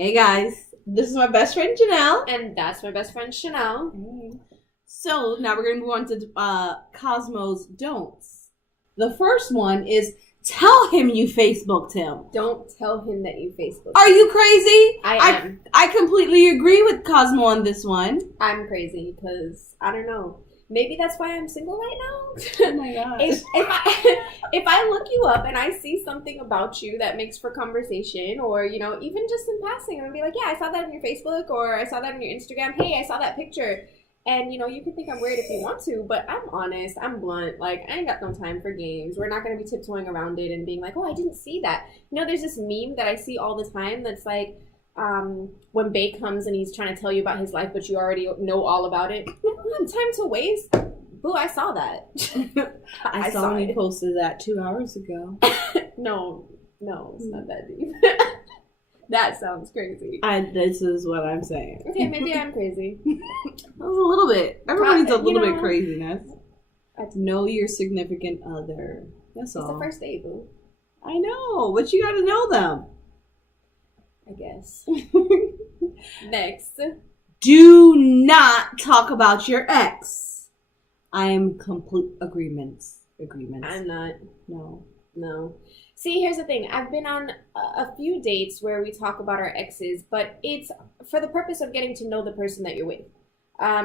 Hey guys, this is my best friend Janelle. And that's my best friend Shenielle. Hey. So now we're going to move on to Cosmo's don'ts. The first one is tell him you Facebooked him. Don't tell him that you Facebooked. Are you crazy? I am. I completely agree with Cosmo on this one. I'm crazy because, I don't know. Maybe that's why I'm single right now. Oh my gosh. If I look you up and I see something about you that makes for conversation, or, even just in passing, I'm going to be like, yeah, I saw that on your Facebook, or I saw that on your Instagram. Hey, I saw that picture. And, you can think I'm weird if you want to, but I'm honest. I'm blunt. Like, I ain't got no time for games. We're not going to be tiptoeing around it and being like, oh, I didn't see that. There's this meme that I see all the time that's like, when Bae comes and he's trying to tell you about his life, but you already know all about it. I don't have time to waste. Boo, I saw that. I saw when you posted that 2 hours ago. No, it's not that deep. That sounds crazy. This is what I'm saying. Okay, maybe I'm crazy. That was a little bit. Everybody's a little bit craziness. Know your significant other. That's all. It's the first date, boo. I know, but you got to know them. I guess. Next. Do not talk about your ex. I am complete agreements. I'm not. No. See, here's the thing. I've been on a few dates where we talk about our exes, but it's for the purpose of getting to know the person that you're with.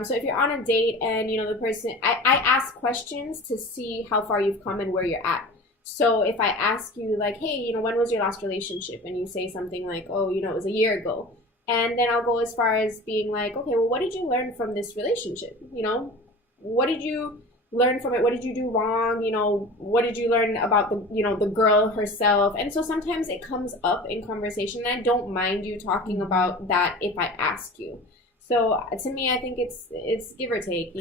So if you're on a date and, the person, I ask questions to see how far you've come and where you're at. So if I ask you, like, hey, when was your last relationship? And you say something like, oh, it was a year ago. And then I'll go as far as being like, okay, well, what did you learn from this relationship? What did you learn from it? What did you do wrong? What did you learn about the girl herself? And so sometimes it comes up in conversation, and I don't mind you talking about that if I ask you. So to me, I think it's give or take.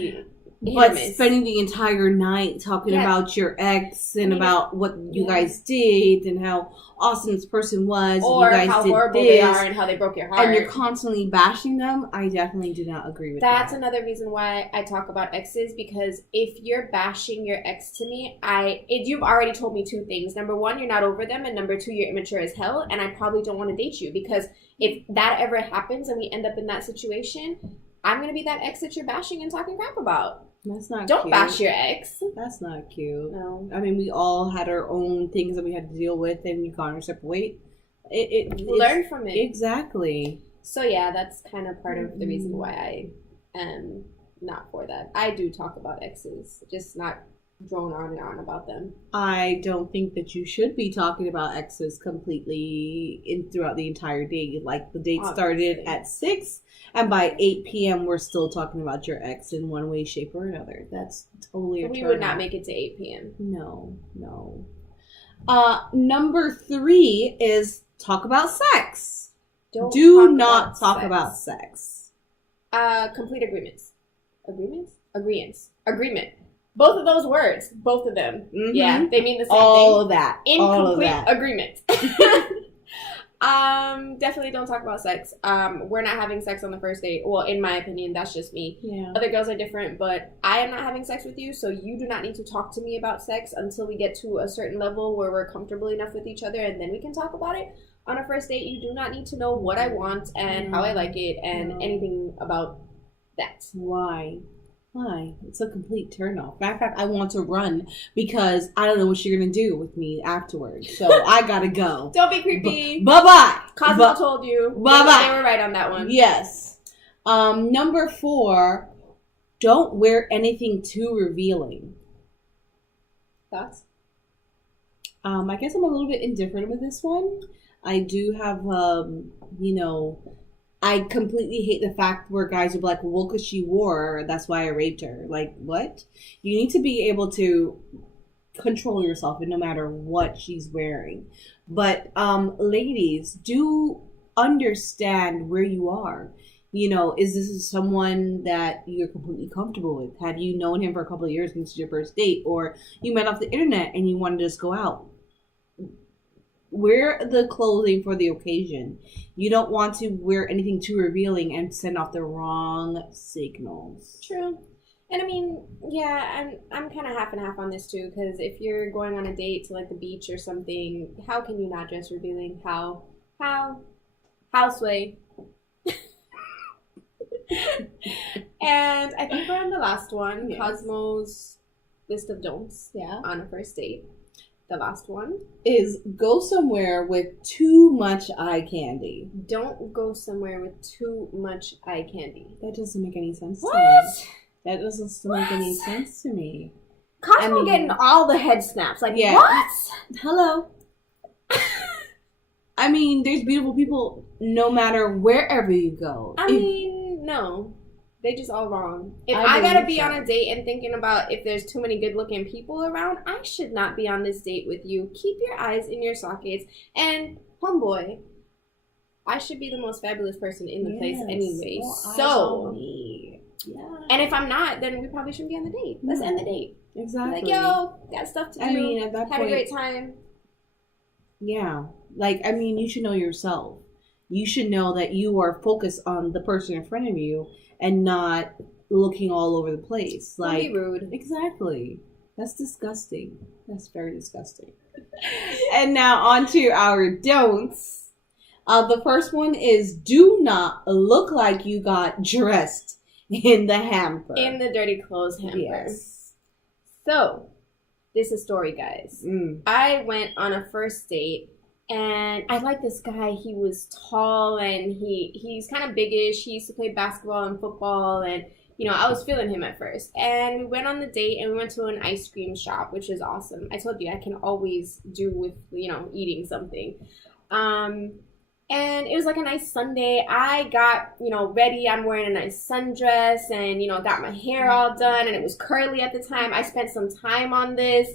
But spending the entire night talking about your ex and about what you guys did and how awesome this person was, or and you guys how did horrible they are and how they broke your heart, and you're constantly bashing them, I definitely do not agree with that. That's another reason why I talk about exes, because if you're bashing your ex to me, you've already told me two things. Number one, you're not over them, and number two, you're immature as hell, and I probably don't want to date you, because if that ever happens and we end up in that situation, I'm going to be that ex that you're bashing and talking crap about. That's not Don't cute. bash your ex. That's not cute. No. I mean, we all had our own things that we had to deal with, and you gone our separate way. Learn from it. Exactly. So, yeah, that's kind of part of the reason why I am not for that. I do talk about exes, just not drone on and on about them. I don't think that you should be talking about exes completely throughout the entire day. Like, the date started at 6, and by 8 p.m. we're still talking about your ex in one way, shape, or another. That's totally a We would not make it to 8 p.m. No. Number 3 is talk about sex. Do not talk about sex. Complete agreements. Agreement. Both of those words. Both of them. Mm-hmm. Yeah, they mean the same thing. All of that. Incomplete agreement. Definitely don't talk about sex. We're not having sex on the first date. Well, in my opinion, that's just me. Yeah. Other girls are different, but I am not having sex with you, so you do not need to talk to me about sex until we get to a certain level where we're comfortable enough with each other, and then we can talk about it. On a first date, you do not need to know what I want and how I like it and anything about that. Why? It's a complete turnoff. Matter of fact, I want to run because I don't know what you're going to do with me afterwards. So I got to go. Don't be creepy. Bye-bye. Cosmo told you. Bye-bye. They were right on that one. Yes. Number 4, don't wear anything too revealing. Thoughts? I guess I'm a little bit indifferent with this one. I do have, I completely hate the fact where guys are like, well, because she wore, that's why I raped her. Like, what? You need to be able to control yourself, and no matter what she's wearing. But ladies, do understand where you are. Is this someone that you're completely comfortable with? Have you known him for a couple of years and this is your first date? Or you met off the internet and you want to just go out? Wear the clothing for the occasion. You don't want to wear anything too revealing and send off the wrong signals. True. And I mean, yeah, I'm kind of half and half on this too, because if you're going on a date to like the beach or something, how can you not dress revealing? How? Houseway. And I think we're on the last one. Yes. Cosmo's list of don'ts. Yeah. On a first date. The last one is go somewhere with too much eye candy. Don't go somewhere with too much eye candy. That doesn't make any sense what? To me. That doesn't make any sense to me. Cosmo getting all the head snaps. Like, yeah. What? Hello. I mean, there's beautiful people no matter wherever you go. I mean, no. They just all wrong. If I gotta be on a date and thinking about if there's too many good-looking people around, I should not be on this date with you. Keep your eyes in your sockets. And, homeboy, I should be the most fabulous person in the place anyway. So, yeah. And if I'm not, then we probably shouldn't be on the date. Let's end the date. Exactly. Like, yo, got stuff to do. I mean, at that point, had a great time. Yeah. Like, I mean, you should know yourself. You should know that you are focused on the person in front of you and not looking all over the place. Don't be rude. Exactly. That's disgusting. That's very disgusting. And now on to our don'ts. The first one is do not look like you got dressed in the hamper. In the dirty clothes hamper. Yes. So, this is a story, guys. I went on a first date. And I like this guy. He was tall and he's kind of biggish. He used to play basketball and football. And, you know, I was feeling him at first. And we went on the date and we went to an ice cream shop, which is awesome. I told you I can always do with, you know, eating something. And it was like a nice Sunday. I got, you know, ready. I'm wearing a nice sundress and, you know, got my hair all done. And it was curly at the time. I spent some time on this.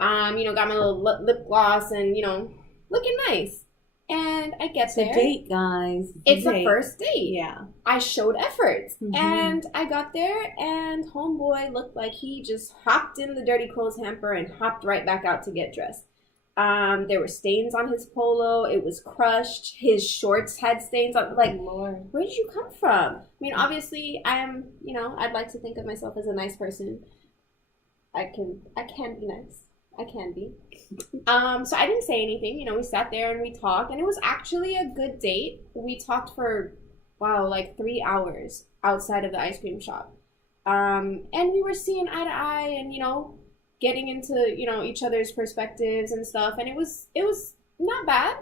You know, got my little lip gloss and, you know, looking nice. And I get there. It's a date, guys. It's a first date. Yeah. I showed effort. Mm-hmm. And I got there, and homeboy looked like he just hopped in the dirty clothes hamper and hopped right back out to get dressed. There were stains on his polo. It was crushed. His shorts had stains on. Like, Lord, where did you come from? I mean, obviously, I'm, you know, I'd like to think of myself as a nice person. I can be nice. I can be. So I didn't say anything. You know, we sat there and we talked, and it was actually a good date. We talked for, like 3 hours outside of the ice cream shop. And we were seeing eye to eye and, you know, getting into, you know, each other's perspectives and stuff. And it was not bad.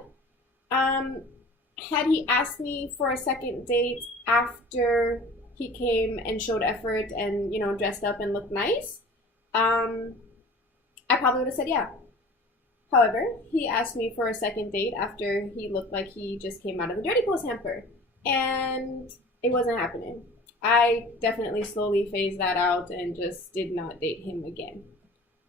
Had he asked me for a second date after he came and showed effort and, you know, dressed up and looked nice, I probably would have said yeah. However, he asked me for a second date after he looked like he just came out of the dirty clothes hamper. And it wasn't happening. I definitely slowly phased that out and just did not date him again.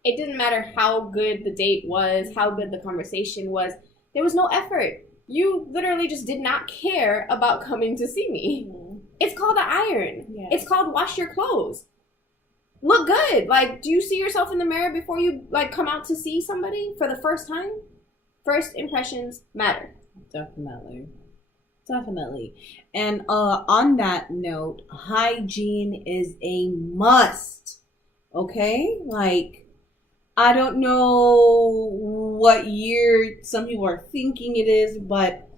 It didn't matter how good the date was, how good the conversation was. There was no effort. You literally just did not care about coming to see me. Mm-hmm. It's called an iron. Yeah. It's called wash your clothes. Look good. Like, do you see yourself in the mirror before you, like, come out to see somebody for the first time? First impressions matter. Definitely. And on that note, hygiene is a must. Okay? Like, I don't know what year some people are thinking it is, but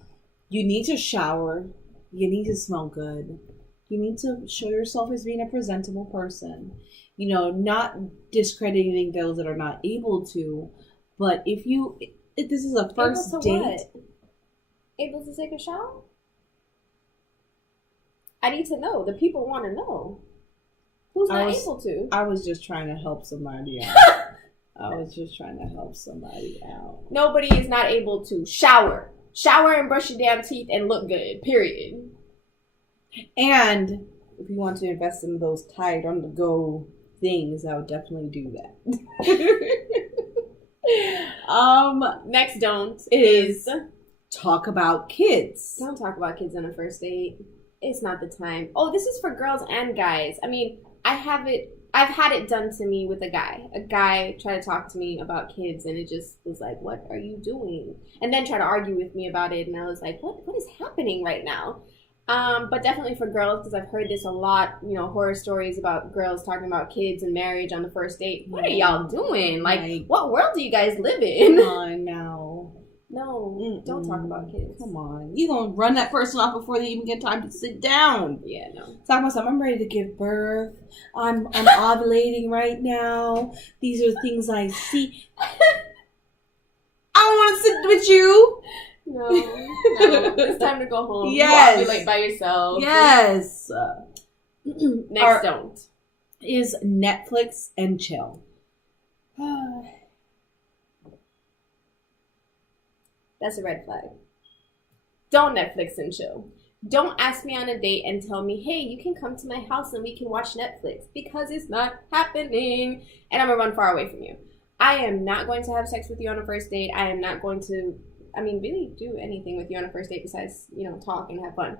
you need to shower. You need to smell good. You need to show yourself as being a presentable person. You know, not discrediting those that are not able to, but if this is a first date. What? Able to take a shower? I need to know. The people want to know. Who's not able to? I was just trying to help somebody out. Nobody is not able to shower. Shower and brush your damn teeth and look good, period. And if you want to invest in those Tide on the go things, I would definitely do that. Next don't is talk about kids. Don't talk about kids on a first date. It's not the time. Oh, this is for girls and guys. I mean, I've had it done to me with a guy. A guy tried to talk to me about kids, and it just was like, what are you doing? And then tried to argue with me about it, and I was like, what is happening right now? But definitely for girls, because I've heard this a lot, you know, horror stories about girls talking about kids and marriage on the first date. What are y'all doing? Like, what world do you guys live in? I know. No, don't talk about kids. Come on. You gonna run that person off before they even get time to sit down. Yeah, no. Talk about something. I'm ready to give birth. I'm ovulating right now. These are things I see. I don't want to sit with you. No. It's time to go home. Yes. You ovulate by yourself. Yes. Next, don't. Is Netflix and chill. That's a red flag. Don't Netflix and chill. Don't ask me on a date and tell me, hey, you can come to my house and we can watch Netflix, because it's not happening. And I'm going to run far away from you. I am not going to have sex with you on a first date. I am not going to, really do anything with you on a first date besides, talk and have fun.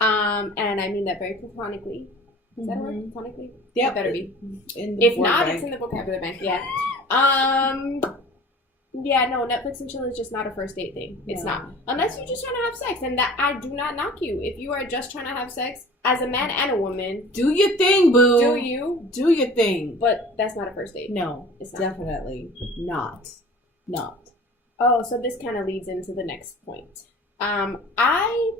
And I mean that very platonically. Is that a word? Platonically? Yeah. It better be. If not, it's in the vocabulary bank. Yeah. Yeah, no, Netflix and chill is just not a first date thing. It's not. Unless you're just trying to have sex. And that I do not knock you. If you are just trying to have sex as a man and a woman. Do your thing, boo. Do you? Do your thing. But that's not a first date. No, it's not. Definitely not. Oh, so this kind of leads into the next point. I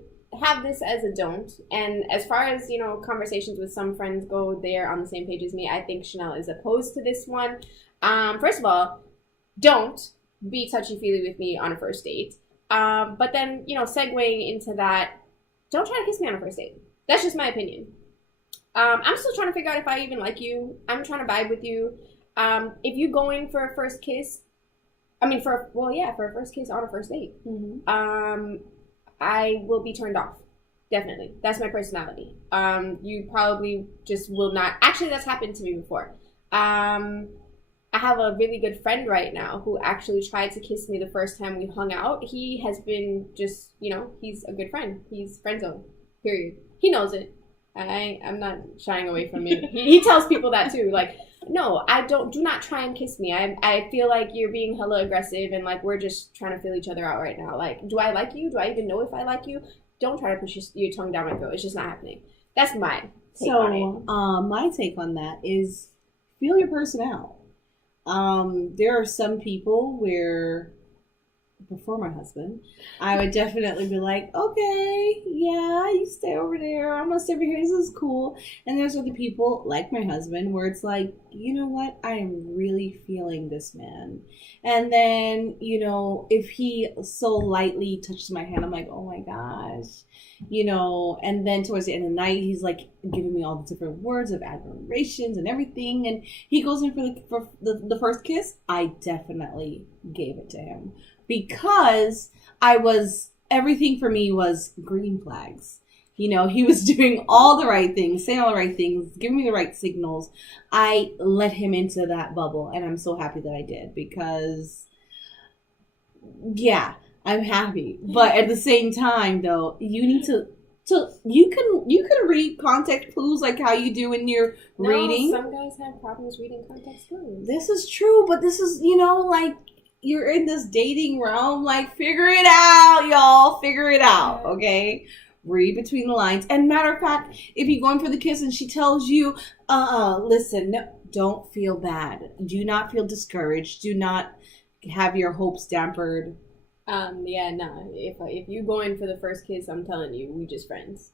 have this as a don't. And as far as, conversations with some friends go, they're on the same page as me. I think Shenielle is opposed to this one. First of all, don't be touchy-feely with me on a first date. But then, segueing into that, don't try to kiss me on a first date. That's just my opinion. I'm still trying to figure out if I even like you. I'm trying to vibe with you. If you going for a first kiss, for a first kiss on a first date, I will be turned off. Definitely. That's my personality. You probably just will not. Actually, that's happened to me before. I have a really good friend right now who actually tried to kiss me the first time we hung out. He has been just, he's a good friend. He's friend zone, period. He knows it. I'm not shying away from it. He tells people that too. Like, no, do not try and kiss me. I feel like you're being hella aggressive and like we're just trying to feel each other out right now. Like, do I like you? Do I even know if I like you? Don't try to push your tongue down my throat. It's just not happening. That's my take on it. My take on that is feel your person out. There are some people where, before my husband, I would definitely be like, okay, yeah, you stay over there. I'm gonna stay over here. This is cool. And there's other people, like my husband, where it's like, you know what? I am really feeling this man. And then, if he so lightly touches my hand, I'm like, oh my gosh. And then towards the end of the night, he's like giving me all the different words of admirations and everything. And he goes in for the first kiss. I definitely gave it to him because everything for me was green flags. He was doing all the right things, saying all the right things, giving me the right signals. I let him into that bubble, and I'm so happy that I did because, yeah, I'm happy. But at the same time, though, you need to you can read context clues like how you do in your reading. Some guys have problems reading context clues. This is true, but this is, like, you're in this dating realm. Like, figure it out, y'all. Figure it out, okay? Read between the lines. And matter of fact, if you're going for the kiss and she tells you, listen, no, don't feel bad. Do not feel discouraged. Do not have your hopes dampened. If you going for the first kiss, I'm telling you, we just friends.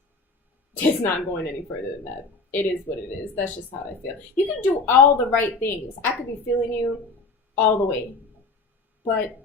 It's not going any further than that. It is what it is. That's just how I feel. You can do all the right things. I could be feeling you all the way. But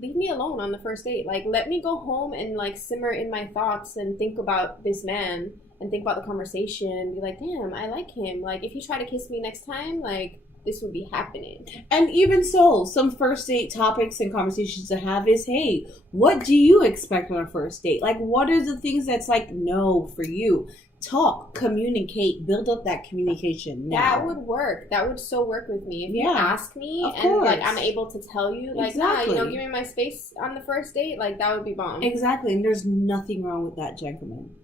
leave me alone on the first date. Like, let me go home and, like, simmer in my thoughts and think about this man and think about the conversation and be like, damn, I like him. Like, if he tried to kiss me next time, like, this would be happening. And even so, some first date topics and conversations to have is, hey, what do you expect on a first date? Like, what are the things that's like, no, for you? Talk, communicate, build up that communication now. That would work. That would so work with me. If you ask me and like I'm able to tell you, like, exactly. give me my space on the first date, like that would be bomb. Exactly. And there's nothing wrong with that, gentleman.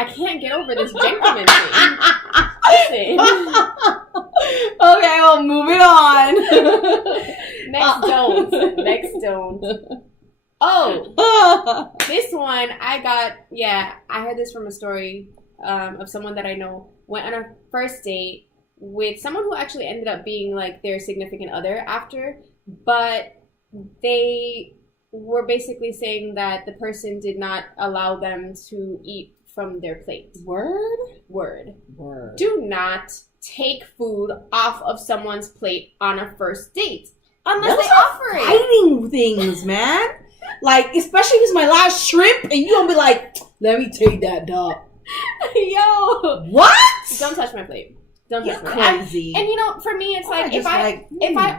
I can't get over this gentleman thing. Okay, well, moving on. Next don't. Oh, this one I heard this from a story of someone that I know went on a first date with someone who actually ended up being like their significant other after, but they we're basically saying that the person did not allow them to eat from their plate. Word. Do not take food off of someone's plate on a first date unless they offer it. Fighting things, man. Like, especially if it's my last shrimp and you gonna be like, let me take that, dog. Yo. What? Don't touch my plate. Don't touch my plate. Crazy. And for me, it's like if I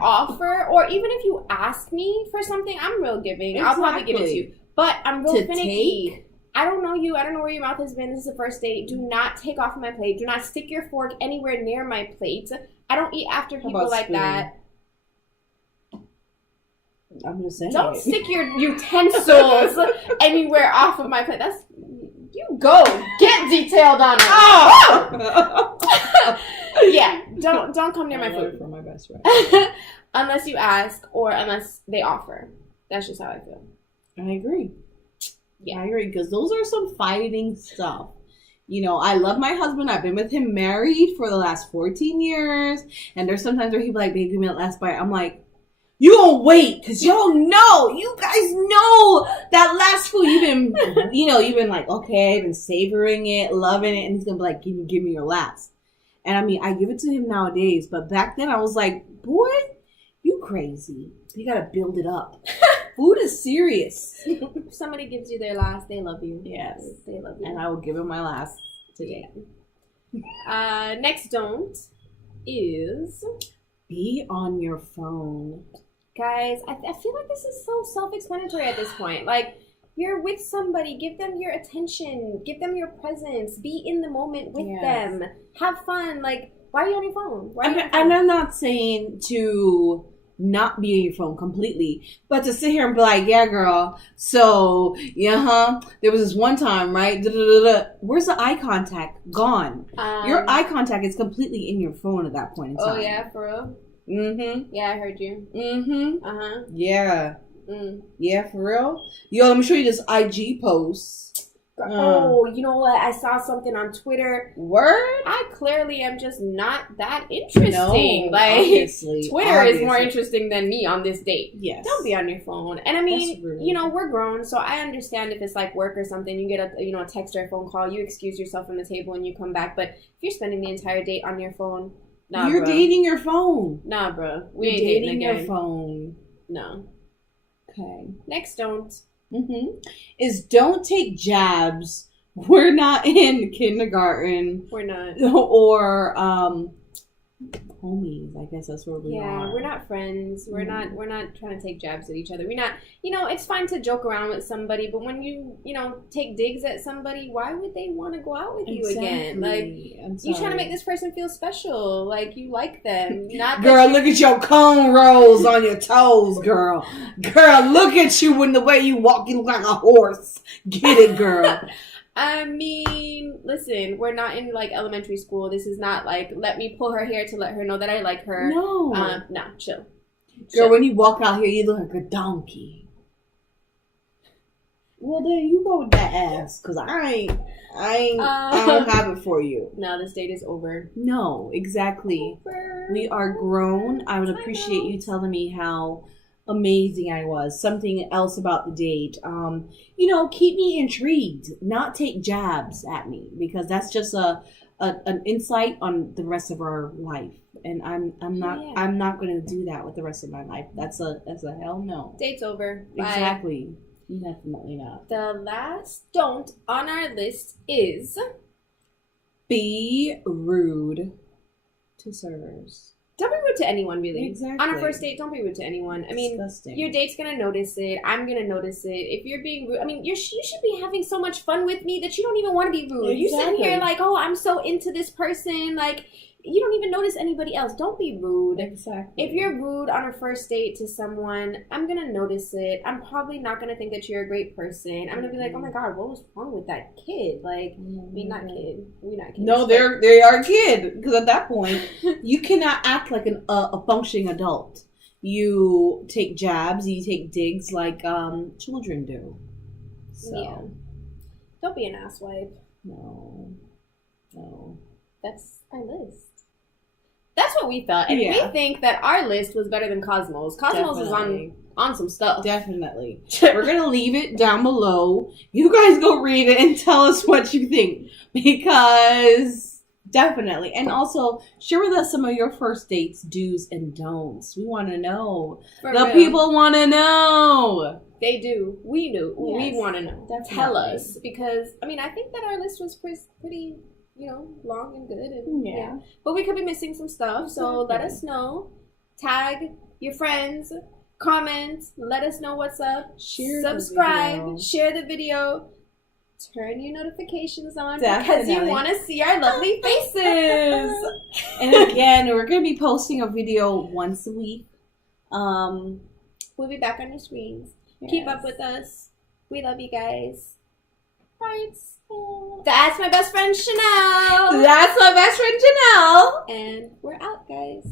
offer, or even if you ask me for something, I'm real giving. Exactly. I'll probably give it to you. But I'm real finicky. I don't know you. I don't know where your mouth has been. This is the first date. Do not take off my plate. Do not stick your fork anywhere near my plate. I don't eat after people like that. I'm just saying. Don't stick your utensils anywhere off of my plate. You go. Get detailed on it. Oh! Yeah. Don't come near my food. For my best friend. Unless you ask or unless they offer. That's just how I feel. I agree. Yeah. I agree, because those are some fighting stuff. You know, I love my husband. I've been with him married for the last 14 years. And there's sometimes where he'll be like, babe, give me that last bite. I'm like, you gonna wait, because y'all know, you guys know that last food. You've been like, okay, I've been savoring it, loving it. And he's gonna be like, give me your last. And I mean, I give it to him nowadays. But back then I was like, boy, you crazy. You gotta build it up. Food is serious. If somebody gives you their last, they love you. Yes. They love you. And I will give him my last today. Next don't is... be on your phone. Guys, I feel like this is so self-explanatory at this point. Like, you're with somebody. Give them your attention. Give them your presence. Be in the moment with them. Have fun. Like, why are you on your phone? And I'm not saying to... not be on your phone completely, but to sit here and be like, yeah, girl, so, there was this one time, right? Where's the eye contact? Gone. Your eye contact is completely in your phone at that point in time. Oh, yeah, for real? Mm-hmm. Yeah, I heard you. Mm-hmm. Uh-huh. Yeah. Yeah, for real? Yo, let me show you this IG post. Oh, you know what? I saw something on Twitter. Word? I clearly am just not that interesting. No, like, obviously. Twitter is more interesting than me on this date. Yes. Don't be on your phone. And I mean, we're grown, so I understand if it's like work or something, you get a text or a phone call, you excuse yourself from the table and you come back. But if you're spending the entire date on your phone, nah, you're bro. dating your phone. Nah, bro. We ain't dating again. your phone. No. Okay. Next don't. Is don't take jabs. We're not in kindergarten. We're not. Or homies. I guess that's where we are. Yeah, we're not friends. We're not trying to take jabs at each other. We're not, it's fine to joke around with somebody, but when you take digs at somebody, why would they want to go out with you again? Like, you're trying to make this person feel special, like you like them. Not girl, look at your cone rolls on your toes, girl. Girl, look at you in the way you walk. You look like a horse. Get it, girl. I mean, listen, we're not in, like, elementary school. This is not, like, let me pull her hair to let her know that I like her. No. No, chill. Girl, when you walk out here, you look like a donkey. Well, then you go with that ass, because I don't have it for you. No, this date is over. No, exactly. Over. We are grown. I would appreciate you telling me how amazing I was. Something else about the date. Keep me intrigued. Not take jabs at me, because that's just an insight on the rest of our life. And I'm not going to do that with the rest of my life. That's a hell no. Date's over. Bye. Exactly. Definitely not. The last don't on our list is be rude to servers. Don't be rude to anyone, really. Exactly. On a first date, don't be rude to anyone. I mean, disgusting. Your date's going to notice it. I'm going to notice it. If you're being rude, I mean, you should be having so much fun with me that you don't even want to be rude. Exactly. You're sitting here like, oh, I'm so into this person. Like, you don't even notice anybody else. Don't be rude. Exactly. If you're rude on a first date to someone, I'm going to notice it. I'm probably not going to think that you're a great person. I'm going to be like, oh my God, what was wrong with that kid? Like, I mean, not kid. We're not kids. No, they are a kid. Because at that point, you cannot act like a functioning adult. You take jabs, you take digs like children do. So. Yeah. Don't be an asswipe. No. That's our list. That's what we thought. And we think that our list was better than Cosmo's. Cosmo's is on on some stuff. Definitely. We're going to leave it down below. You guys go read it and tell us what you think. Because definitely. And also, share with us some of your first dates, do's and don'ts. We want to know. For the real. people want to know. They do. We do. Yes, we want to know. definitely. Tell us. Because, I mean, I think that our list was pretty, long and good. And, Yeah. But we could be missing some stuff. So let us know. Tag your friends. Comment. Let us know what's up. Subscribe. Share the video. Turn your notifications on because you want to see our lovely faces. And again, we're going to be posting a video once a week. We'll be back on your screens. Yes. Keep up with us. We love you guys. Hearts. That's my best friend Shenielle. That's my best friend Shenielle. And we're out, guys.